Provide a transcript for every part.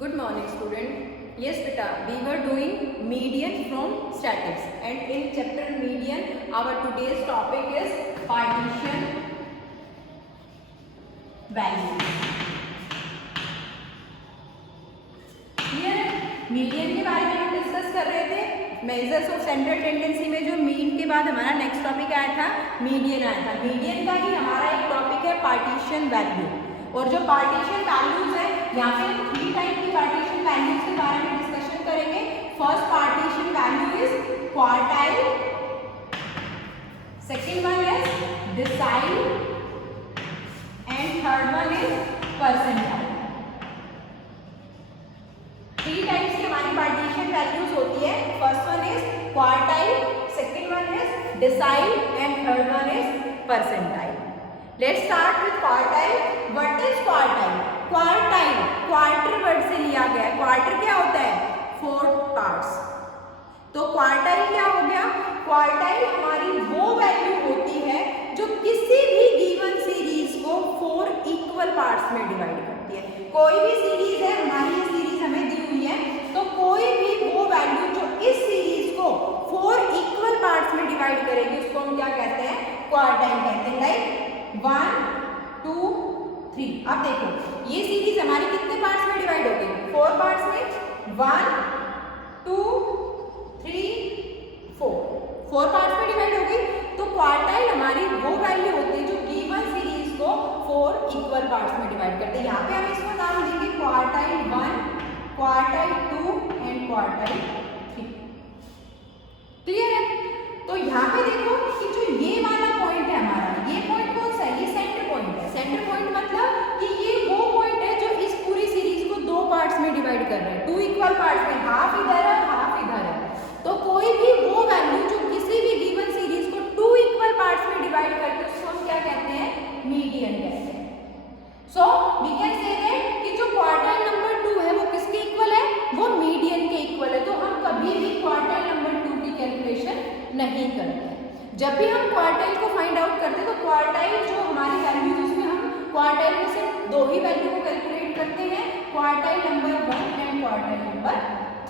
Good morning, student. Yes, beta, we were doing median from statics, and in chapter median, our today's topic is partition value. Clear? Median के बारे में हम discuss कर रहे थे. Measures of central tendency में जो mean के बाद हमारा नेक्स्ट टॉपिक आया था, मीडियन आया था. मीडियन का ही हमारा एक टॉपिक है पार्टीशन वैल्यू. और जो पार्टीशन वैल्यूज है, यहाँ पे हम 3 टाइप की पार्टीशन वैल्यूज के बारे में डिस्कशन करेंगे. First partition value is quartile, second one is decile and third one is percentile. 3 types की हमारी पार्टीशन वैल्यूज होती है. First one is quartile, second one is decile and third one is percentile. Let's start with quartile. What is quartile? Quartile quarter word से लिया गया है. Quarter क्या होता है? 4 पार्ट्स. तो क्वार्टाइल क्या हो गया? क्वार्टाइल हमारी वो वैल्यू होती है जो किसी भी गिवन सीरीज को 4 इक्वल पार्ट्स में डिवाइड करती है. कोई भी सीरीज है, हमारी ये सीरीज हमें दी हुई है, तो कोई भी वो वैल्यू जो इस सीरीज को 4 इक्वल पार्ट्स में डिवाइड करेगी, उसको हम क्या कहते हैं? क्वार्टाइल कहते हैं. लाइक 1, 2, 3. अब देखो ये सीरीज हमारी कितने पार्ट्स में डिवाइड हो गई? 4 पार्ट्स में. 1, 2, 3, 4 पार्ट्स में डिवाइड हो गई. तो क्वार्टाइल हमारी वो वैल्यू होती है जो गिवन सीरीज को 4 इक्वल पार्ट्स में डिवाइड करते हैं. यहाँ पे हम इसको नाम देंगे quartile 1, quartile 2 and quartile 3. Clear है? तो यहाँ पे देखो कि जो ये वाला पॉइंट है हमारा, ये पॉइंट कौन सा है? ये सेंटर पॉइंट है. सेंटर पॉइंट मतलब कि ये वो पॉइंट है जो इस पूरी सीरीज को 2 पार्ट्स में डिवाइड कर रहा है. 2 इक्वल पार्ट्स में, हाफ इधर है हाफ इधर है. तो कोई भी वो वैल्यू जो किसी भी गिवन सीरीज को 2 इक्वल पार्ट्स में डिवाइड करते हैं, उसको हम क्या कहते हैं? मीडियन कहते हैं. So we can say that कि जो क्वार्टाइल नंबर 2 है वो किसके इक्वल है? वो मीडियन के इक्वल है. तो हम कभी भी क्वार्टाइल नंबर 2 की कैलकुलेशन नहीं करते. जब भी हम क्वार्टाइल को फाइंड आउट करते हैं तो क्वार्टाइल जो हमारी वैल्यू है उसमें हम क्वार्टाइल में से 2 ही वैल्यू को कैलकुलेट करते हैं, quartile number 1 and quartile number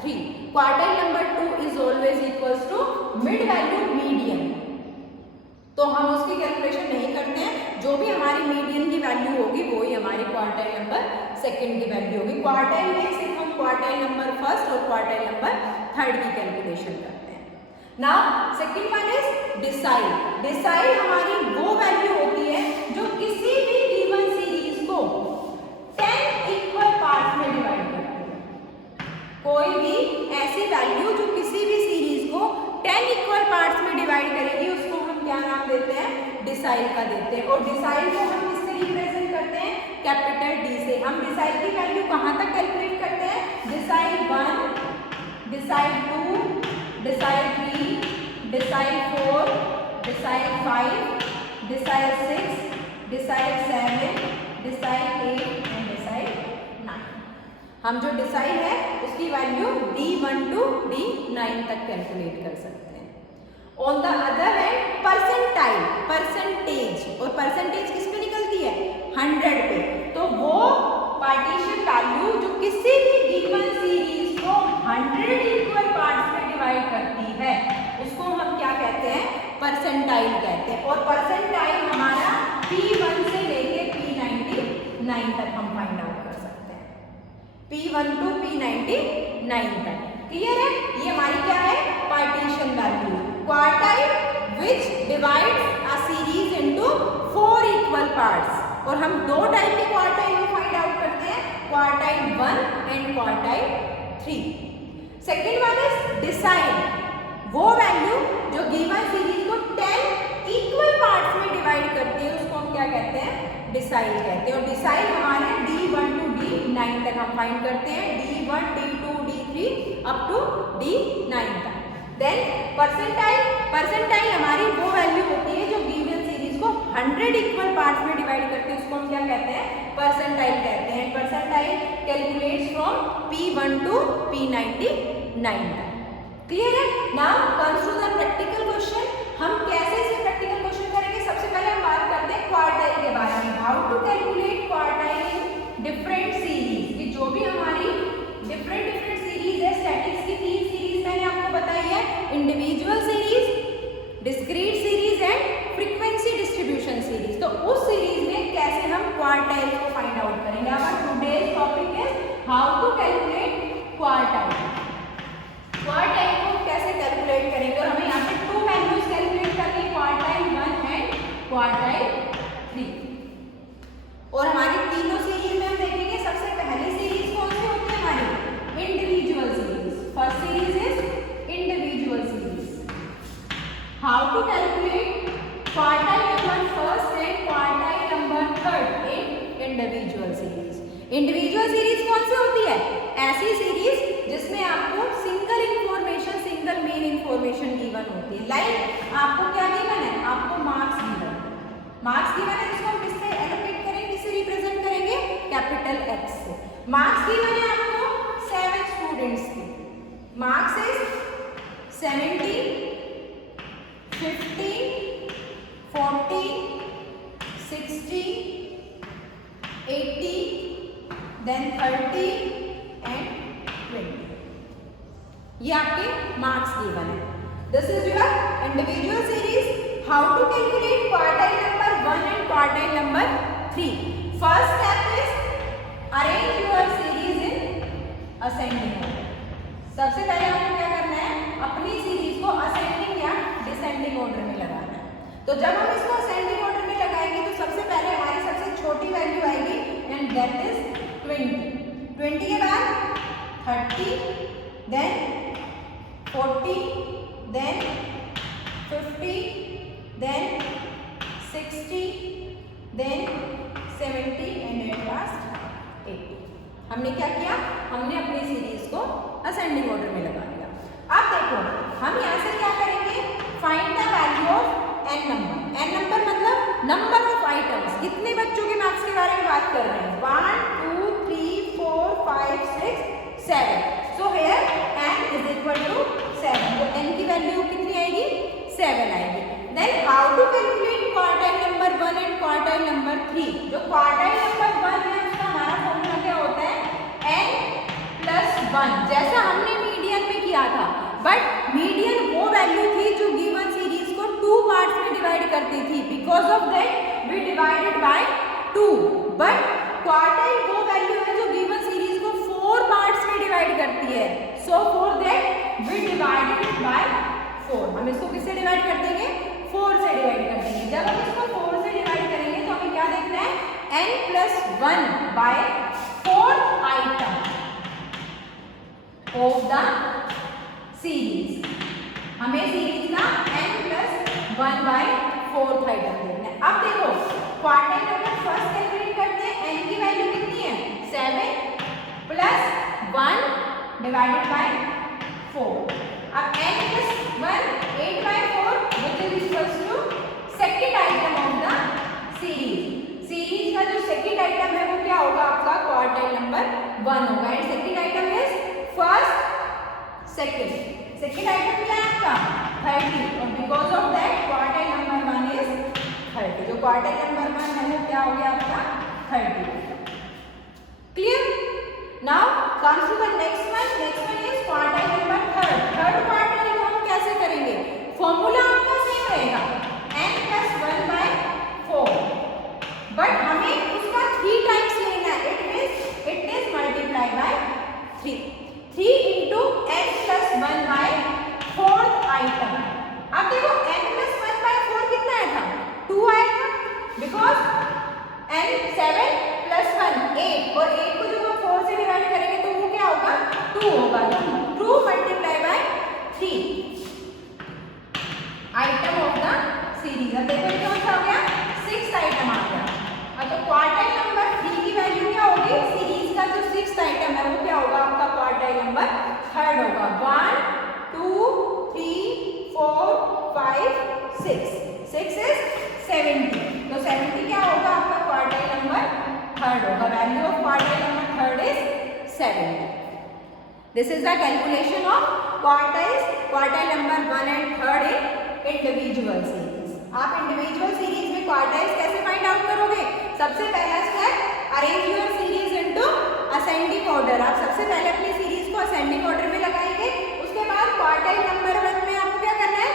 3. Quartile number 2 is always equals to mid value median. तो हम उसकी कैलकुलेशन नहीं करते हैं. जो भी हमारी मीडियन की वैल्यू होगी वो ही हमारी क्वार्टाइल नंबर सेकेंड की वैल्यू होगी. क्वार्टाइल में सिर्फ हम क्वार्टाइल नंबर फर्स्ट और क्वार्टाइल नंबर थर्ड की कैलकुलेशन करते हैं. Now second one is decile. Decile हमारी वो वैल्यू होती है जो किसी भी गिवन सीरीज को 10 इक्वल पार्ट्स में डिवाइड करती है. कोई भी ऐसी वैल्यू जो किसी भी सीरीज को 10 इक्वल पार्ट्स में डिवाइड करेगी, उसको हम क्या नाम देते हैं? डिसाइल का देते हैं. और डिसाइल को हम किससे रिप्रेजेंट करते हैं? कैपिटल डी से. हम डिसाइल की वैल्यू कहाँ तक कैलकुलेट करते हैं? Decile 1, decile 2, decile 3, decile 4, decile 5, decile 6, decile 7, decile 8 and decile 9. हम जो डिसाइल है उसकी वैल्यू D1 to D9 तक कैलकुलेट कर सकते हैं. On the other hand percentile, percentage. और परसेंटेज किस पे निकलती है? 100 पे. तो वो पार्टीशन वैल्यू जो किसी भी गिवन सीरीज को 100 इक्वल पार्ट्स में डिवाइड करती है, उसको हम क्या कहते हैं? परसेंटाइल कहते हैं. और परसेंटाइल हमारा P1 से लेके P99 तक हम फाइंड आउट कर सकते हैं. P1 to P99 तक. क्लियर है? ये हमारी क्या है? Partition value. Quartile which divides a series into 4 equal parts. और हम 2 टाइप के क्वार्टाइल को फाइंड आउट करते हैं, quartile 1 and quartile 3. Second one is decile. वो वैल्यू जो गिवन सीरीज को 10 इक्वल पार्ट्स में डिवाइड करती है, उसको हम क्या कहते हैं? डिसाइल कहते हैं. और डिसाइल हमारे D1 to D9 तक हम फाइंड करते हैं. D1, D2, D3 up to D9 तक. Then percentile. परसेंटाइल हमारी वो वैल्यू होती है जो गिवन सीरीज को 100 इक्वल पार्ट्स में डिवाइड करती है, उसको हम क्या कहते हैं? परसेंटाइल कहते हैं. Percentile calculates from P1 to P99 तक. क्लियर है? Now comes to the practical question. हम कैसे इसे प्रैक्टिकल क्वेश्चन करेंगे? सबसे पहले हम बात करते हैं क्वार्टाइल के बारे में. How to calculate quartile in different series. कि जो भी हमारी सीरीज। इंडिविजुअल सीरीज कौन सी होती है? ऐसी सीरीज जिसमें आपको single information, single main information given होती है। लाइक आपको क्या गिवन है? आपको मार्क्स गिवन है। मार्क्स गिवन है जिसको हम किससे एलोकेट करेंगे, किससे रिप्रेजेंट करेंगे? कैपिटल एक्स से। मार्क्स गिवन है आपको 7 स्टूडेंट्स के। Marks is 70, 50, 40, 60, 80, then 30 and 20। ये आपके मार्क्स गिवन है। This is your individual series. How to calculate quartile number 1 and quartile number 3? First step is arrange your series in ascending order. सबसे पहले आपको क्या करना है? अपनी सीरीज को असेंडिंग या डिसेंडिंग ऑर्डर में लगाना है। तो जब हम इसको असेंडिंग ऑर्डर में लगाएंगे तो सबसे पहले हमारी सबसे छोटी वैल्यू आएगी एंड दैट इज 20। 20 के बाद 30, then 40, then 50, then 60, then 70 and at last 80। हमने क्या किया? हमने अपनी सीरीज को असेंडिंग ऑर्डर में लगा दिया। अब देखो हम यहाँ से क्या करेंगे? Find the value of N number. N number मतलब नंबर ऑफ आइटम्स। कितने बच्चों के मार्क्स के बारे में बात कर रहे हैं? 1 2 3 4 5 6 7। So here n is equal to 7। तो n की वैल्यू कितनी आएगी? 7 आएगी। Then how to calculate quartile number 1 and quartile number 3? जो क्वार्टाइल नंबर 1 है उसका हमारा फॉर्मूला क्या होता है? n + 1, जैसा हमने मीडियन में किया था। बट मीडियन वो वैल्यू थी जो गिवन सीरीज को 2 पार्ट्स में डिवाइड करती थी। Because of that we divided by 2। But quartile वो वैल्यू है जो गिवन सीरीज को 4 पार्ट्स में डिवाइड करती है। So for that we divided by 4। हम इसको किससे डिवाइड कर देंगे? 4 से डिवाइड कर देंगे। जब हम इसको 4 से डिवाइड करेंगे तो हमें क्या देखना है? n + 1 by 4 item of the series. हमें सीरीज का n + 1 बाय 4 आइटम देखना है। अब देखो क्वार्टाइल नंबर फर्स्ट कैलकुलेट करते हैं। n की वैल्यू कितनी है? 7 + 1 डिवाइडेड बाय 4। अब n + 1 8 by 4 which is equals to second item of the series. Series का जो सेकंड आइटम है वो क्या होगा? आपका क्वार्टाइल नंबर 1 होगा। And second item is first second item क्या है आपका? 30। और because of that quartile number 1 is 30। जो क्वार्टाइल नंबर 1 है वो क्या हो गया आपका? 30। Clear? Now comes to the next one. Next one is quartile number 3। Third quartile को हम कैसे करेंगे? फॉर्मूला आपका सेम रहेगा n + 1 बाय 4। बट हमें उसका 3 टाइम्स लेना है। It is multiply by 3। 3 into n + 1 by 4th item. अब देखो n + 1 बाय 4 कितना आया था? 2 आया था। बिकॉज n 7 + 1 8 और 8 को जब हम 4 से डिवाइड करेंगे तो वो क्या होगा? 2 होगा। 2 multiply by 3 item of the series. अब देखो ये कौन सा हो गया? 6th आइटम आ गया। अब तो क्वार्टाइल नंबर 3 की वैल्यू क्या होगी? सीरीज का जो 6th आइटम है वो क्या होगा? आपका क्वार्टाइल नंबर 3 होगा। 1 2 3 4 5 6। 6 इज 70। तो 70 क्या होगा? आपका क्वार्टाइल नंबर 3 होगा। Value of quartile number 3 is 70। This is the calculation of quartile number 1 and 3 in individual series. आप इंडिविजुअल सीरीज में क्वार्टाइल्स कैसे फाइंड आउट करोगे? सबसे पहला step arrange your series into ascending order. आप सबसे पहले अपनी सीरीज को असेंडिंग ऑर्डर में लगाएंगे। उसके बाद क्वार्टाइल नंबर 1 में आपको क्या करना है?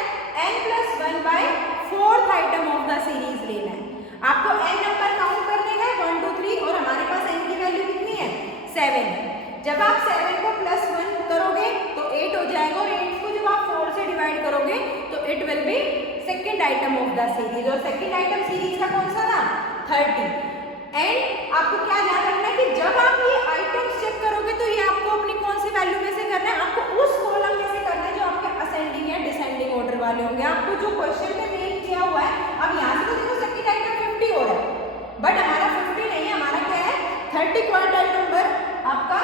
n + 1 by 4th item of the series लेना है। आपको n नंबर काउंट करने का है 1 2 3 और हमारे पास n की वैल्यू कितनी है? 7 है। जब आप 7 को +1 करोगे तो 8 हो जाएगा और 8 को जब आप 4 से डिवाइड करोगे तो it will be second item of the series. और सेकंड आइटम सीरीज का कौन सा था? 30। एंड आपको क्या ध्यान रखना है कि जब आप ये आइटम्स चेक करोगे तो ये आपको अपनी कौन सी वैल्यू में से करना है? आपको उस कॉलम में से करना है जो आपके असेंडिंग या डिसेंडिंग ऑर्डर वाले होंगे। आपको जो क्वेश्चन में मेल किया हुआ है, अब यहाँ से तो देखो सेकंड आइटम 50 हो रहा है बट हमारा 50 नहीं है, हमारा क्या है? 30 क्वार्टाइल नंबर आपका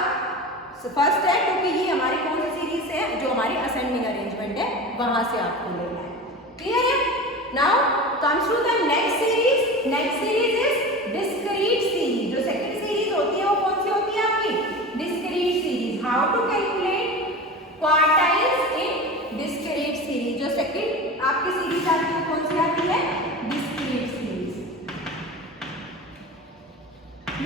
फर्स्ट है, क्योंकि ये हमारी कौन सी सीरीज है, जो हमारी असेंडिंग अरेंजमेंट है, वहां से आपको लेना है। क्लियर है? Now comes to the next series. Next series is discrete series. जो सेकंड सीरीज होती है वो कौन सी होती है आपकी? Discrete series. How to calculate quartiles in discrete series. जो सेकंड आपकी सीरीज आती है कौन सी आती है? Discrete series.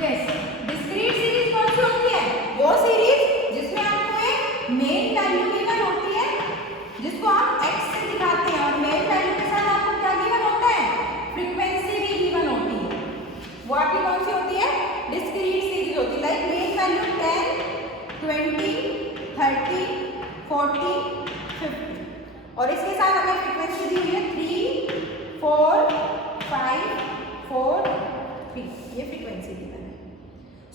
Yes, discrete series कौन सी होती है? वो सीरीज जिसमें आपको एक मेन वैल्यू गिवन होती है, जिसको आप x से दिखाते हैं, और मेन वैल्यू के साथ आपको क्या गिवन होता है? फ्रीक्वेंसी भी गिवन होती है। वो आपकी कौन सी होती है? डिस्क्रीट सीरीज होती है। लाइक मेन वैल्यू 10, 20, 30, 40, 50, और इसके साथ हमें फ्रीक्वेंसी दी हुई है 3, 4, 5, 4, 3। ये फ्रीक्वेंसी गिवन है।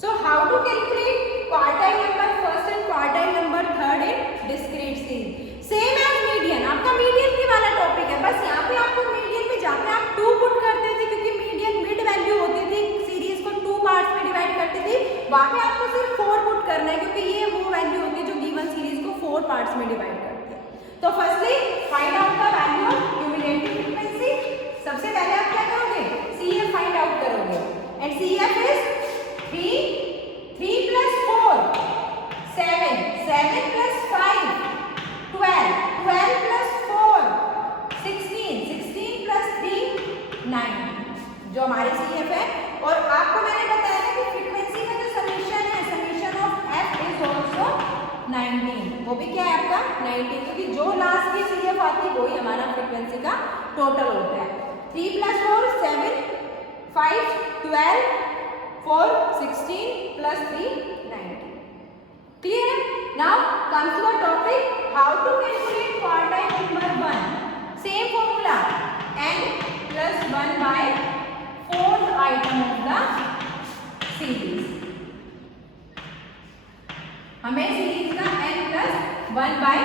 So how to calculate quartile number first and quartile number third in discrete series? Same as median. आपका median की वाला टॉपिक है, बस यहाँ पे आपको median में जाके आप 2 पुट करते थे, क्योंकि median मिड वैल्यू होती थी, सीरीज को 2 पार्ट्स में डिवाइड करती थी। वहाँ पे आपको सिर्फ 4 पुट करना है, क्योंकि ये वो वैल्यू होती है जो गिवन सीरीज को 4 पार्ट्स में डिवाइड करती है। तो firstly find out the value of cumulative frequency. सबसे पहले आप क्या करोगे? CF फाइंड आउट करोगे, and CF is 3 plus 4 7 7 plus 5 12 12 plus 4 16 16 plus 3 9, जो हमारी CF है। और आपको मैंने बताया था कि फ्रीक्वेंसी का जो समीशन है, summation of F is also 19। वो भी क्या है आपका? 19, क्योंकि जो लास्ट की CF आती है वही हमारा फ्रीक्वेंसी का टोटल होता है। 3 plus 4 7 5 12 4 16 plus 3 19. Clear? Now comes to the topic how to calculate quartile number 1. Same formula, n plus 1 by 4th item of the series. हमें सीरीज का n plus 1 by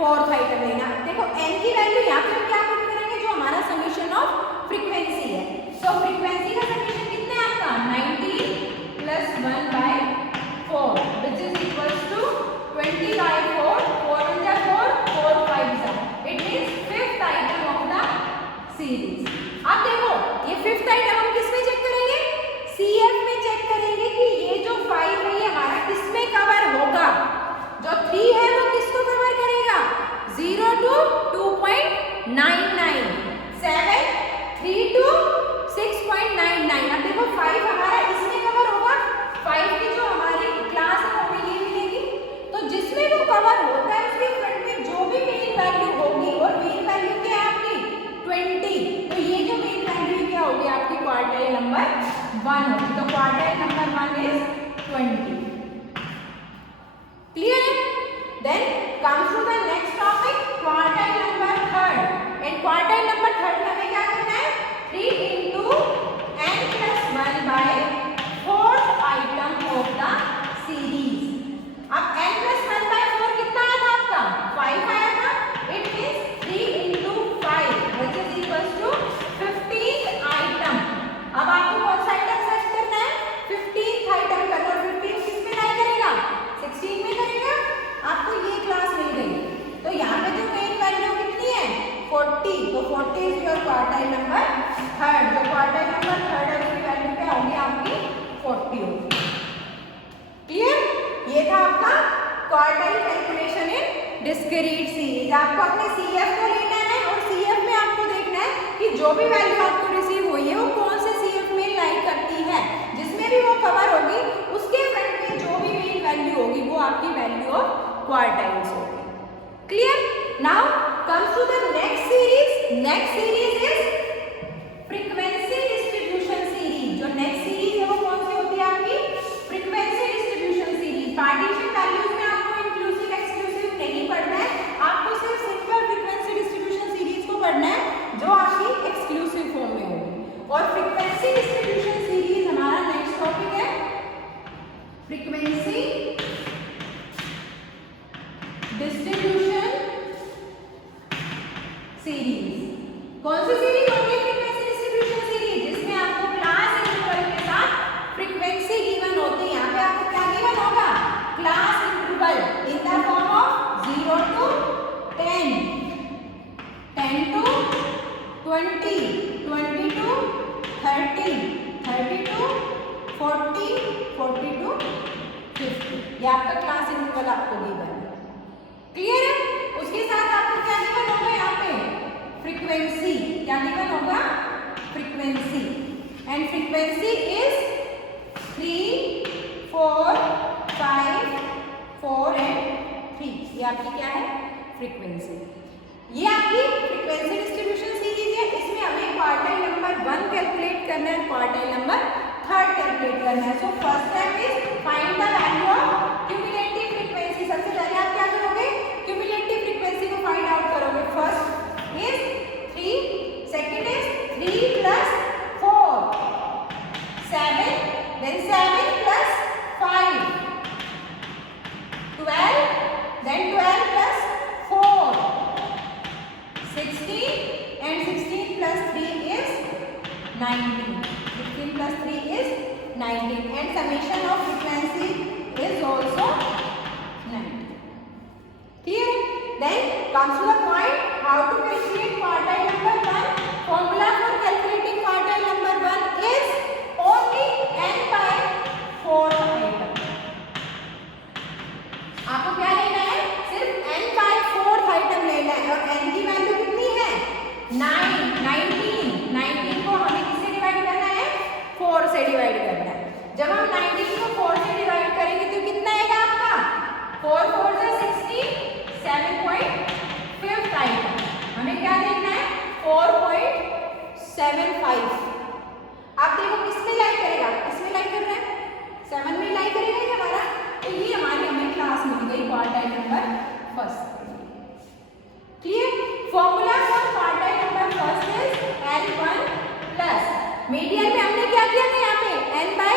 4th item लेना। देखो n की value यहाँ पे हम क्या put करेंगे? जो हमारा समीशन ऑफ फ्रीक्वेंसी है। सो फ्रीक्वेंसी का समीशन कितना है आपका? 19 plus 1 by 4, which is equals to 20 by 4, 4 1 जा 4, 4 5 जा। It means fifth item of the series. अब देखो ये फिफ्थ आइटम हम किस में चेक करेंगे? CF में चेक करेंगे कि ये जो 5 है ये हमारा किस में कवर होगा। जो 3 है वो किसको कवर करेगा? 0 to 2.99, 7 3 to 6.99। अब देखो 5 हमारा इसमें कवर होगा, 5 की जो हमारी क्लास है हमें ये मिलेगी। तो जिसमें वो कवर होता है उसके फ्रंट में जो भी मेन वैल्यू होगी, और मेन वैल्यू क्या है आपकी? 20। तो ये जो मेन वैल्यू क्या होगी आपकी? क्वार्टाइल नंबर 1 होगी। तो क्वार्टाइल नंबर 1 इज 20। क्लियर है? Then comes to the next topic, quartile number 3rd। And quartile number 3rd में हमें क्या करना है? 3 into n plus 1 by 4th item of the series. अब n plus 1 by 4 कितना आया था आपका? 5 आया था। It means 3 into 5, which is equals to 15th item. अब आपको कौन सा आइटम सर्च करना है? 15th आइटम करना। और 15 किस में लाइन करेगा? 16 में करेगा। आपको ये क्लास मिल गई। तो यहाँ पे जो मेन वैल्यू कितनी है? 40। तो 40 is your quartile number 3rd। जो क्वार्टाइल नंबर 3rd है उसकी वैल्यू क्या होगी आपकी? 40 होगी। क्लियर? ये था आपका quartile calculation in discrete series. आपको अपने CF को लेना है, और CF में आपको देखना है कि जो भी वैल्यू आपको रिसीव हुई है वो कौन से CF में लाई करती है। जिसमें भी वो कवर होगी उसके फ्रंट में जो भी मेन वैल्यू होगी वो आपकी वैल्यू ऑफ क्वार्टाइल्स होगी। Clear? Now comes to the next series. Next series is frequency distribution series. जो नेक्स्ट सीरीज है वो कौन सी होती है आपकी? Frequency distribution series. Partition values में आपको इंक्लूसिव एक्सक्लूसिव नहीं पढ़ना है, आपको सिर्फ सिंपल फ्रीक्वेंसी डिस्ट्रीब्यूशन सीरीज को पढ़ना है, जो आपकी एक्सक्लूसिव फॉर्म में होगी। और फ्रीक्वेंसी डिस्ट्रीब्यूशन सीरीज हमारा नेक्स्ट टॉपिक है, फ्रीक्वेंसी डिस्ट्रीब्यूशन सीरीज। कौन सी सीरीज होगी? फ्रीक्वेंसी डिस्ट्रीब्यूशन सीरीज, जिसमें आपको क्लास इंटरवल के साथ फ्रीक्वेंसी गिवन होती है। ये आपका क्लास इंटरवल आपको गिवन है। क्लियर है? उसके साथ आपको क्या गिवन होगा यहाँ पे? फ्रीक्वेंसी। क्या गिवन होगा? Frequency. And frequency is 3, 4, 5, 4 and 3। ये आपकी क्या है? फ्रीक्वेंसी। ये आपकी फ्रीक्वेंसी डिस्ट्रीब्यूशन सीख लीजिए। इसमें हमें क्वार्टाइल नंबर 1 कैलकुलेट करना है, क्वार्टाइल नंबर 3 कैलकुलेट करना है। So first step is find the value of cumulative frequency. सबसे पहले आप क्या करोगे? क्यूमुलेटिव फ्रीक्वेंसी को फाइंड आउट करोगे। First is 3, second is 3 plus 4, 7, then 7 plus 5, 12, then 12 plus 4, 16, and 16 plus 3 is 19. 16 plus 3 is 19, and summation of frequency is also 19. Clear? Then comes to the point how to calculate quartile number 1. Formula for calculating quartile number 1 is only n by 4th item. आपको क्या लेना है? सिर्फ n by 4th item लेना है। और n की value कितनी है? 9, 19। 19 को हमें किससे डिवाइड करना है? 4 से डिवाइड करना है। जब हम 19 को 4 से डिवाइड करेंगे तो कितना आएगा आपका? 4 4 से 16, 7.5 आइटम। हमें क्या देखना है? 4.75। आप देखो किसमें लाइक करेगा? किसमें लाइक कर रहा है? 7 में लाइक करेगा क्या हमारा? तो ये हमारी हमें क्लास मिल गई quartile number first. Clear? Formula for quartile number first is L1 plus median में हमने क्या किया था? यहाँ पे n by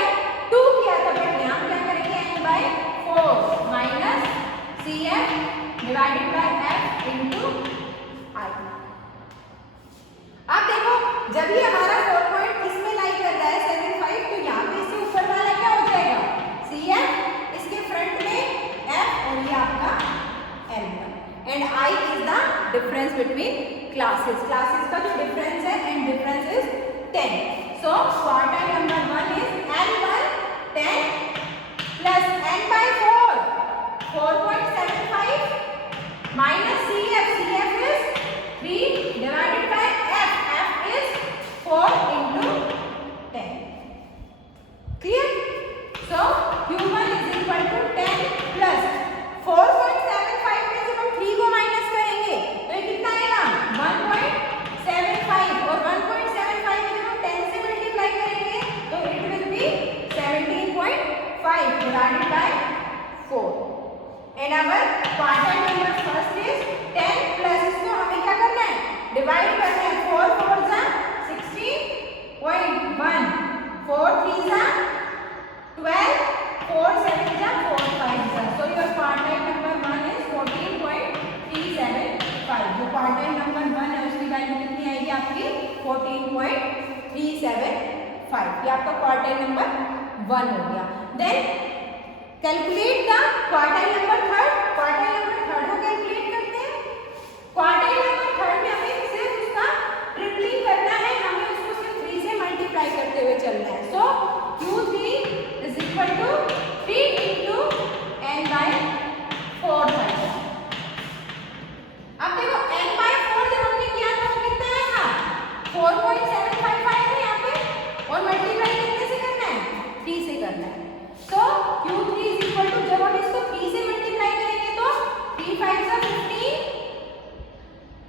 2 किया था, बट यहाँ क्या करेंगे? n by 4 minus CF divided by F into I। अब देखो जब ये हमारा 4 पॉइंट इसमें लाई कर रहा है 75, तो यहाँ पे इससे ऊपर वाला क्या हो जाएगा? CF, इसके फ्रंट में F, और ये आपका L1 and I is the difference between classes. Classes का जो डिफरेंस है, and difference is 10। So quartile number 1 is L1 10 plus n by 4 4.75 minus CF, CF is 3 divided by F, F is 4 into 10. Clear? So Q1 is equal to 10 plus 4.75 में से हम 3 को minus करेंगे तो ये कितना आएगा? 1.75, और 1.75 में जब हम 10 से मल्टीप्लाई करेंगे तो it will be 17.5 divided by 4. And our quartile number first is 10 plus इसको हमें क्या करना है? डिवाइड करना है। 4 4 जा 16.1, 4 3 जा 12, 4 7 जा 4 5 जा। So your quartile number 1 is 14.375। जो क्वार्टाइल नंबर 1 है उसकी वैल्यू कितनी आएगी आपकी? 14.375। ये आपका क्वार्टाइल नंबर 1 हो गया। Then calculate the quartile number 3rd। Quartile number 3rd को कैलकुलेट करते हैं। क्वार्टाइल नंबर 3rd में हमें सिर्फ उसका ट्रिपलिंग करना है, हमें उसको सिर्फ 3 से मल्टीप्लाई करते हुए चलना है। So Q3 is equal to 3 into n by 4 आएगा। अब देखो n by 4 जब हमने किया तो कितना आएगा? 4.75 आएगा यहाँ पे, और मल्टीप्लाई कितने से करना है? 3 से करना है। तो Q3 is equal to, जब हम इसको 3 से मल्टीप्लाई करेंगे तो 3 5 जा 15,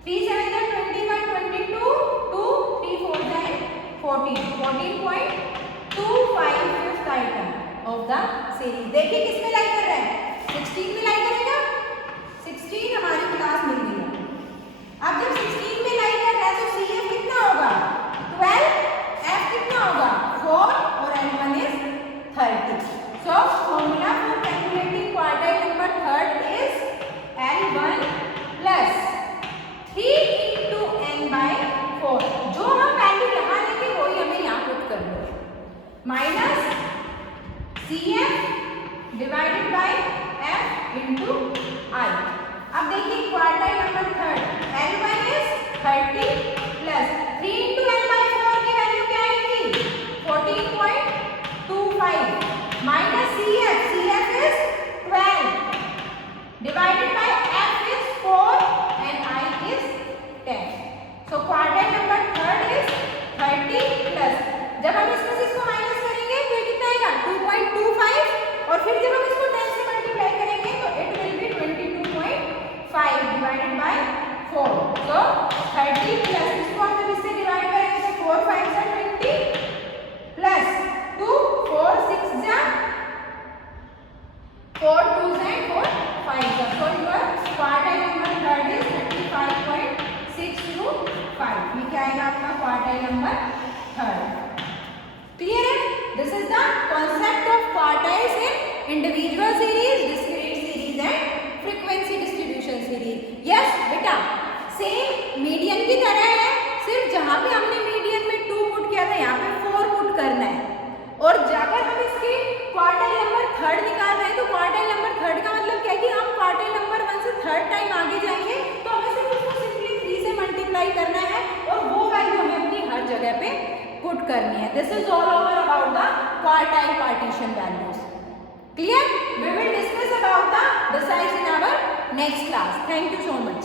3 7 जा 21, 22, 2 3 4 जाए 14, 14.25 fifth item of the series. देखिए किसमें लाई कर रहा है? 16 में लाई करेगा। 16 हमारी क्लास मिल गई है। अब जब 16 में लाई कर रहा है तो CF कितना होगा? 12, F कितना होगा? 4, और L1 is 30. So formula for calculating quartile number 3rd is L1 plus 3 into n by 4। जो हम वैल्यू यहाँ लेंगे वही हमें यहाँ पुट कर दो, minus CF divided by F into I। अब देखिए quartile number 3rd L1 is 30 plus 3 into n by 4 की वैल्यू क्या आएगी? 14.25 minus CF, CF is divided by f is 4 and I is 10. So quartile number third is 30 plus, जब हम इसमें से इसको माइनस करेंगे तो ये कितना आएगा 2.25 और फिर जब हम इसको 10 से मल्टीप्लाई करेंगे तो it will be 22.5 divided by 4. So 30 plus इसको हम जब इससे डिवाइड करेंगे तो 4 5 जा 20 प्लस 2 4 6 जा 4 2 जा 4 5 जा. So your quartile number third is 35.625. ये क्या आएगा आपका quartile number third. Clear है? This is the concept of quartiles in individual series, discrete series and frequency distribution series. Yes बेटा, सेम मीडियन की तरह है, सिर्फ जहाँ पे हमने मीडियन में 2 पुट किया था यहाँ पे 4 पुट करना है. और अगर हम इसके क्वार्टाइल नंबर थर्ड निकाल रहे हैं तो क्वार्टाइल नंबर थर्ड का मतलब क्या है कि हम क्वार्टाइल नंबर 1 से थर्ड टाइम आगे जाएंगे तो हमें सिर्फ उसको सिंपली 3 से मल्टीप्लाई करना है और वो वैल्यू हमें अपनी हर जगह पे पुट करनी है. This is all over about the quartile partition values. Clear? We will discuss about the deciles in our next class. Thank you so much.